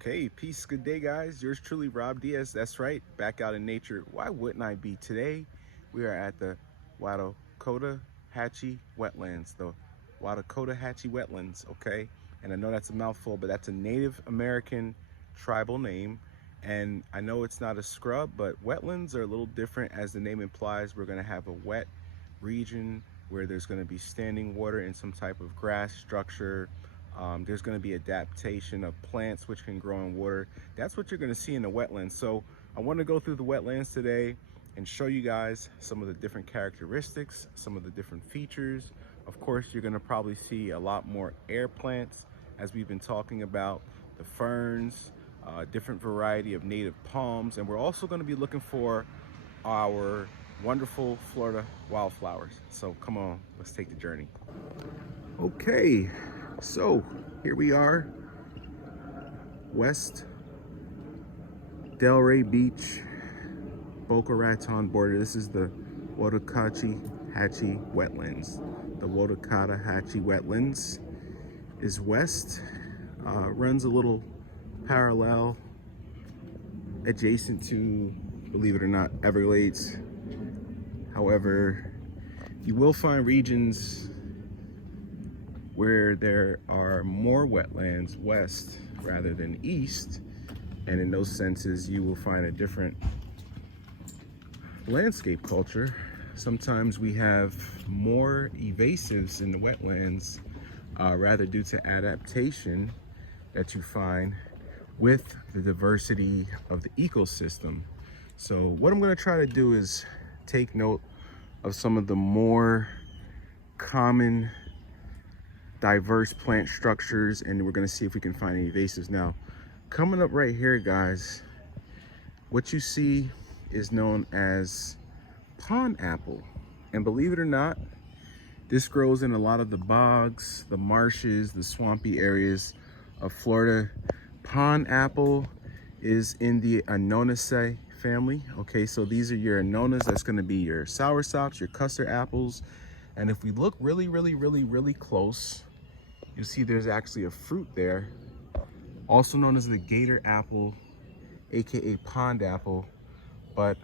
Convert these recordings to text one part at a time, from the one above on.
Okay, peace, good day, guys. Yours truly, Rob Diaz. That's right, back out in nature. Why wouldn't I be? Today, we are at the Wakodahatchee Wetlands, okay? And I know that's a mouthful, but that's a Native American tribal name. And I know it's not a scrub, but wetlands are a little different. As the name implies, we're gonna have a wet region where there's gonna be standing water in some type of grass structure. There's going to be adaptation of plants which can grow in water. That's what you're going to see in the wetlands. So I want to go through the wetlands today and show you guys some of the different characteristics, some of the different features. Of course, you're going to probably see a lot more air plants, as we've been talking about, the ferns, different variety of native palms, and we're also going to be looking for our wonderful Florida wildflowers. So come on, let's take the journey. Okay. So here we are, West Delray Beach, Boca Raton border. This is the Wakodahatchee Wetlands. The Wakodahatchee Wetlands is west, runs a little parallel, adjacent to, believe it or not, Everglades. However, you will find regions where there are more wetlands west rather than east, and in those senses you will find a different landscape culture. Sometimes we have more evasives in the wetlands, rather due to adaptation that you find with the diversity of the ecosystem. So what I'm going to try to do is take note of some of the more common diverse plant structures, and we're going to see if we can find any invasives. Now, coming up right here, guys, what you see is known as pond apple, and believe it or not, this grows in a lot of the bogs, the marshes, the swampy areas of Florida. Pond apple is in the Annonaceae family. Okay, so these are your annonas. That's going to be your soursops, your custard apples. And if we look really close, you'll see there's actually a fruit there, also known as the gator apple, aka pond apple. But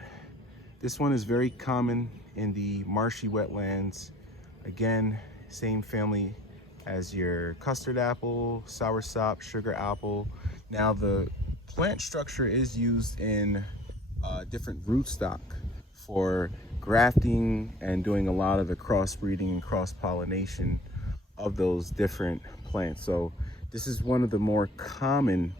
this one is very common in the marshy wetlands. Again, same family as your custard apple, soursop, sugar apple. Now the plant structure is used in different rootstock for grafting and doing a lot of the crossbreeding and cross-pollination of those different plants. So this is one of the more common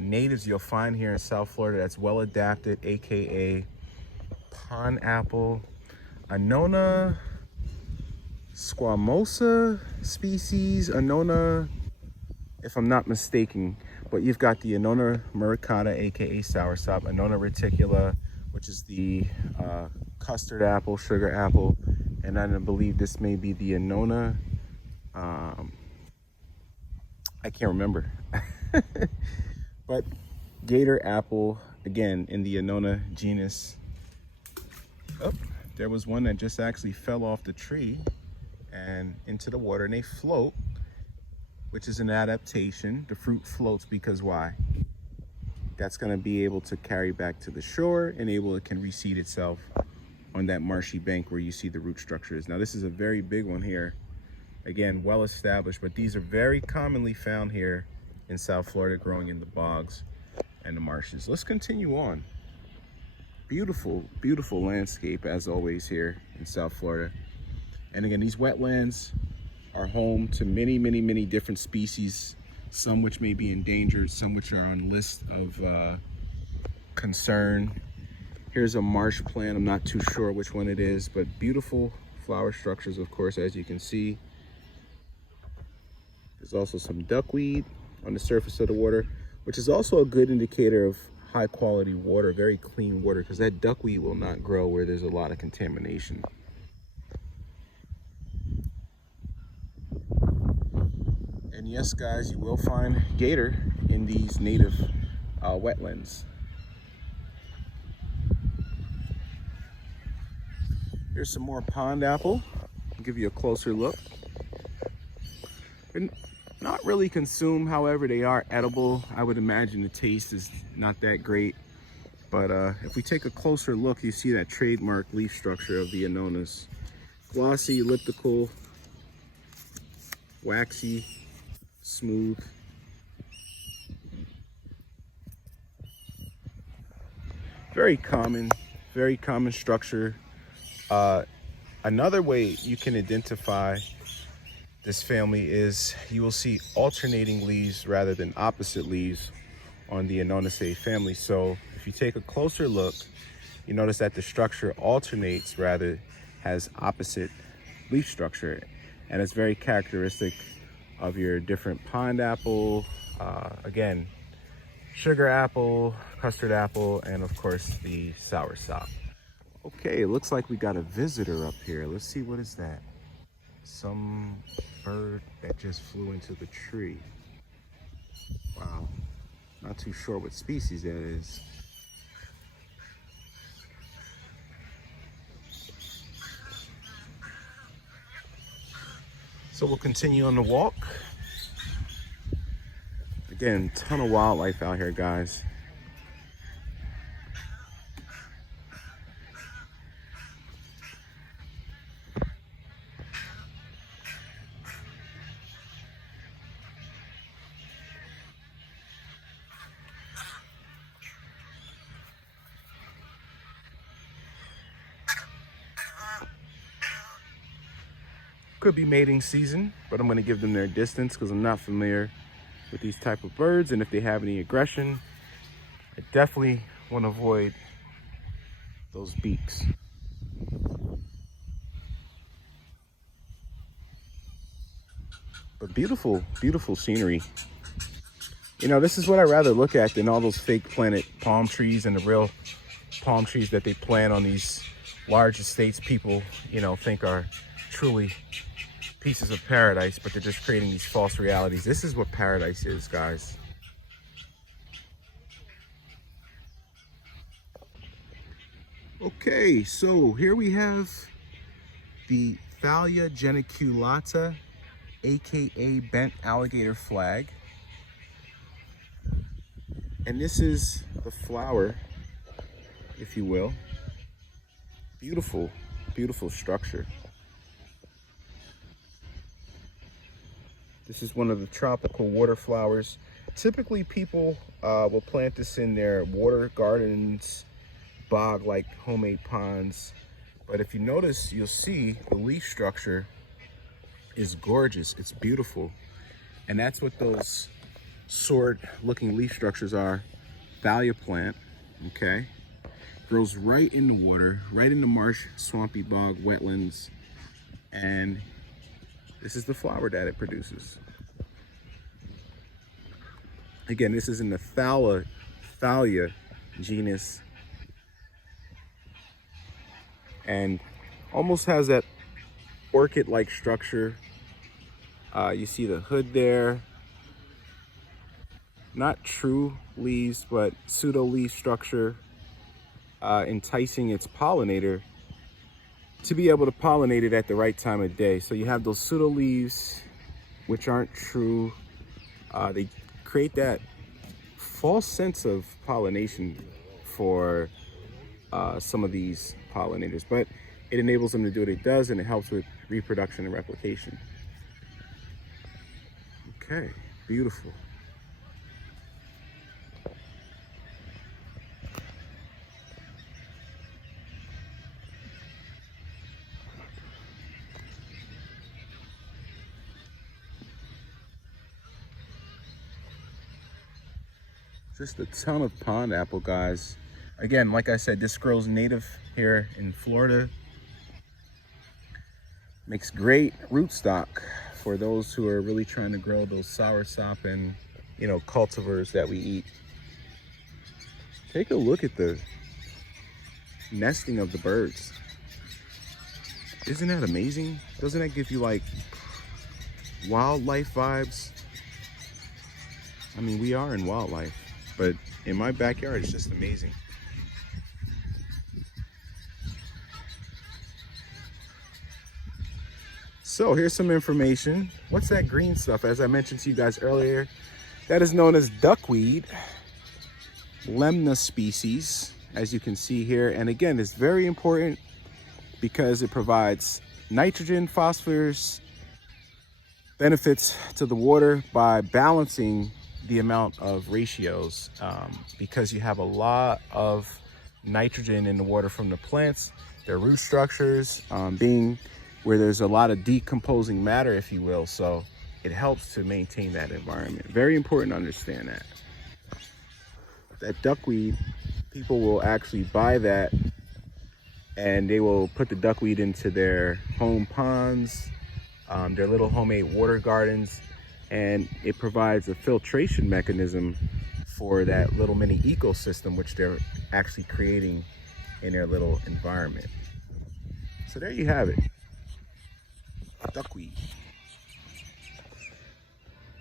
natives you'll find here in South Florida that's well adapted, aka pond apple, Annona squamosa species, Annona, if I'm not mistaken. But you've got the Annona muricata, aka soursop, Annona reticula, which is the custard apple, sugar apple, and I believe this may be the Annona, I can't remember, but gator apple, again, in the Annona genus. Oh, there was one that just actually fell off the tree and into the water, and they float, which is an adaptation. The fruit floats because why? That's going to be able to carry back to the shore, and it can reseed itself on that marshy bank where you see the root structures. Now this is a very big one here, again, well established, but these are very commonly found here in South Florida, growing in the bogs and the marshes. Let's continue on. Beautiful landscape as always here in South Florida. And again, these wetlands are home to many different species, some which may be endangered, some which are on list of concern. Here's a marsh plant. I'm not too sure which one it is, but beautiful flower structures, of course, as you can see. There's also some duckweed on the surface of the water, which is also a good indicator of high quality water, very clean water, because that duckweed will not grow where there's a lot of contamination. And yes, guys, you will find gator in these native wetlands. Here's some more pond apple. I'll give you a closer look. And Not really consumed, however, they are edible. I would imagine the taste is not that great. But if we take a closer look, you see that trademark leaf structure of the Anonas. Glossy, elliptical, waxy, smooth. Very common structure. Another way you can identify this family is you will see alternating leaves rather than opposite leaves on the Anonaceae family. So if you take a closer look, you notice that the structure alternates rather has opposite leaf structure. And it's very characteristic of your different pond apple, again, sugar apple, custard apple, and of course the soursop. Okay, it looks like we got a visitor up here. Let's see, what is that? Some bird that just flew into the tree. Wow, not too sure what species that is. So we'll continue on the walk. Again, ton of wildlife out here, guys. Could be mating season, but I'm going to give them their distance because I'm not familiar with these type of birds, and if they have any aggression, I definitely want to avoid those beaks. But beautiful, beautiful scenery. You know, this is what I'd rather look at than all those fake planted palm trees and the real palm trees that they plant on these large estates people, you know, think are truly pieces of paradise, but they're just creating these false realities. This is what paradise is, guys. Okay, so here we have the Thalia geniculata, aka bent alligator flag. And this is the flower, if you will. Beautiful, beautiful structure. This is one of the tropical water flowers. Typically people will plant this in their water gardens, bog-like homemade ponds. But if you notice, you'll see the leaf structure is gorgeous. It's beautiful. And that's what those sword-looking leaf structures are. Thalia plant, okay? Grows right in the water, right in the marsh, swampy bog, wetlands. And this is the flower that it produces. Again, this is in the Thalia genus. And almost has that orchid-like structure. You see the hood there. Not true leaves, but pseudo leaf structure, enticing its pollinator to be able to pollinate it at the right time of day. So you have those pseudo leaves, which aren't true. They create that false sense of pollination for some of these pollinators, but it enables them to do what it does, and it helps with reproduction and replication. Okay, beautiful. Just a ton of pond apple, guys. Again, like I said, this grows native here in Florida. Makes great rootstock for those who are really trying to grow those soursop and, you know, cultivars that we eat. Take a look at the nesting of the birds. Isn't that amazing? Doesn't that give you like wildlife vibes? I mean, we are in wildlife, but in my backyard, it's just amazing. So here's some information. What's that green stuff? As I mentioned to you guys earlier, that is known as duckweed, lemna species, as you can see here. And again, it's very important because it provides nitrogen, phosphorus, benefits to the water by balancing the amount of ratios, because you have a lot of nitrogen in the water from the plants, their root structures being where there's a lot of decomposing matter, if you will. So it helps to maintain that environment. Very important to understand that. That duckweed, people will actually buy that and they will put the duckweed into their home ponds, their little homemade water gardens, and it provides a filtration mechanism for that little mini ecosystem which they're actually creating in their little environment. So there you have it, duckweed.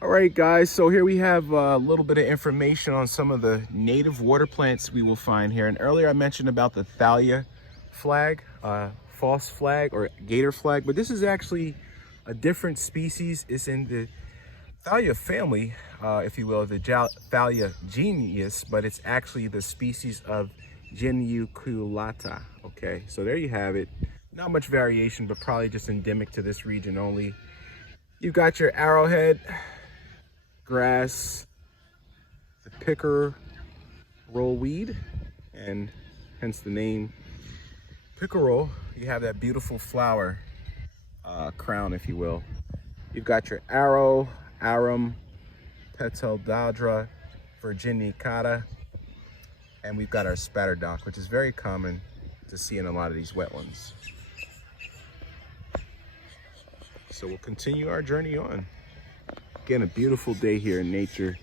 All right, guys, so here we have a little bit of information on some of the native water plants we will find here. And earlier I mentioned about the thalia flag, false flag or gator flag, but this is actually a different species. It's in the thalia family, if you will, the thalia genus, but it's actually the species of Geniculata. Okay, so there you have it. Not much variation, but probably just endemic to this region only. You've got your arrowhead grass, the pickerel weed, and hence the name pickerel. You have that beautiful flower crown, if you will. You've got your arum, Petaldadra virginicata, and we've got our spatterdock, which is very common to see in a lot of these wetlands. So we'll continue our journey on. Again, a beautiful day here in nature.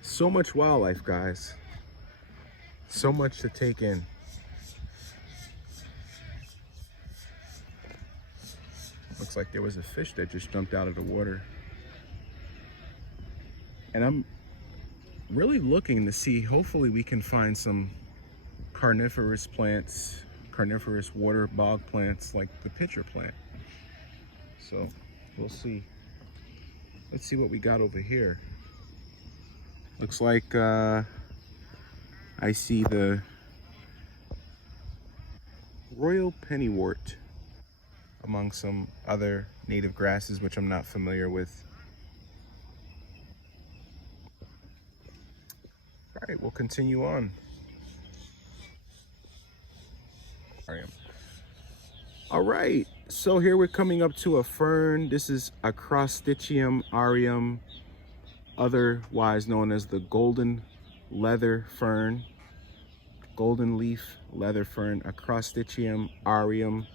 So much wildlife, guys. So much to take in. Looks like there was a fish that just jumped out of the water. And I'm really looking to see, hopefully we can find some carnivorous plants, carnivorous water bog plants like the pitcher plant. So we'll see. Let's see what we got over here. Looks like I see the royal pennywort among some other native grasses which I'm not familiar with. All right, we'll continue on. All right, so here we're coming up to a fern. This is Acrostichium aureum, otherwise known as the golden leather fern. Golden leaf leather fern, Acrostichium aureum.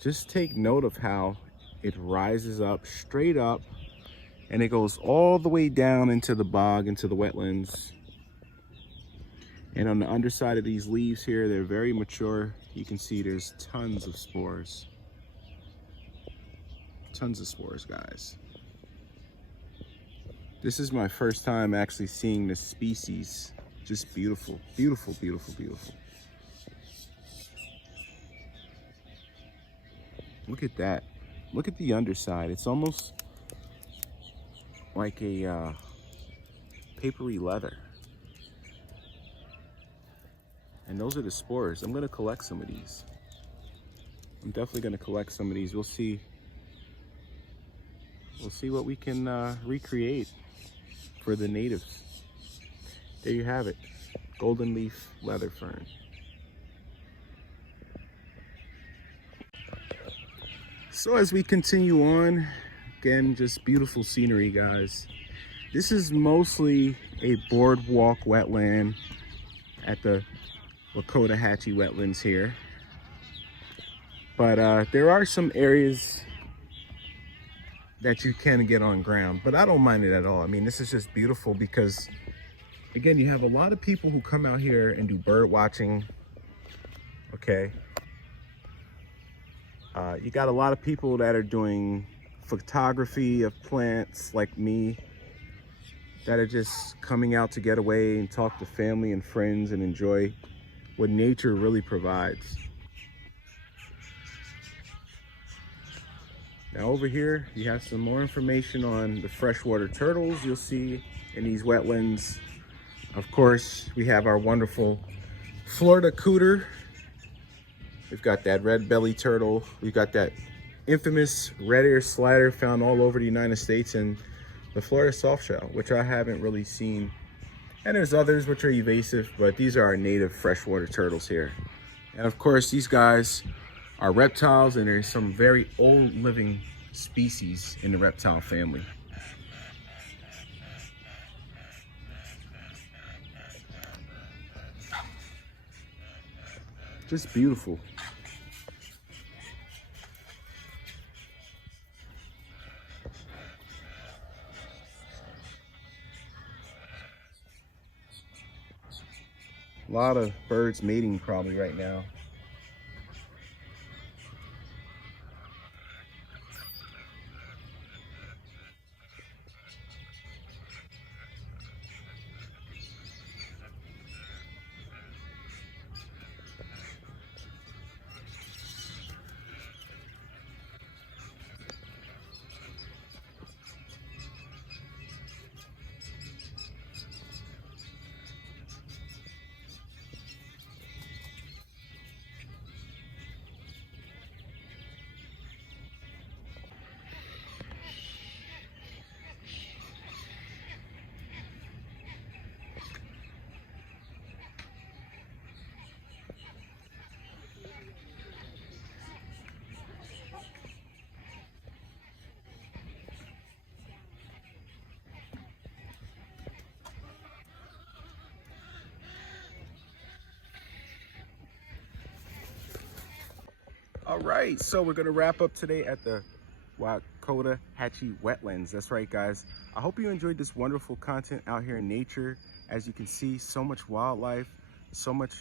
Just take note of how it rises up straight up and it goes all the way down into the bog, into the wetlands. And on the underside of these leaves here, they're very mature. You can see there's tons of spores. Tons of spores, guys. This is my first time actually seeing this species. Just beautiful, beautiful, beautiful, beautiful. Look at that. Look at the underside. It's almost like a papery leather. And those are the spores. I'm gonna collect some of these. I'm definitely gonna collect some of these. We'll see what we can recreate for the natives. There you have it, golden leaf leather fern. So as we continue on, again, just beautiful scenery, guys. This is mostly a boardwalk wetland at the Wakodahatchee wetlands here. But there are some areas that you can get on ground, but I don't mind it at all. I mean, this is just beautiful because, again, you have a lot of people who come out here and do bird watching, okay? You got a lot of people that are doing photography of plants like me. that are just coming out to get away and talk to family and friends and enjoy what nature really provides. Now over here, you have some more information on the freshwater turtles you'll see in these wetlands. Of course, we have our wonderful Florida cooter. We've got that red belly turtle. We've got that infamous red ear slider found all over the United States, and the Florida softshell, which I haven't really seen. And there's others which are evasive, but these are our native freshwater turtles here. And of course, these guys are reptiles, and there's some very old living species in the reptile family. Just beautiful. A lot of birds mating probably right now. All right, so we're gonna wrap up today at the Wakodahatchee Wetlands. That's right, guys. I hope you enjoyed this wonderful content out here in nature. As you can see, so much wildlife, so much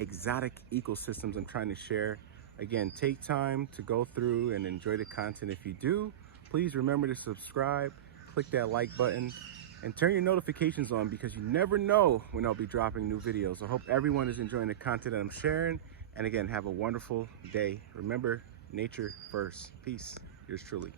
exotic ecosystems I'm trying to share. Again, take time to go through and enjoy the content. If you do, please remember to subscribe, click that like button, and turn your notifications on, because you never know when I'll be dropping new videos. I hope everyone is enjoying the content that I'm sharing. And again, have a wonderful day. Remember, nature first. Peace. Yours truly.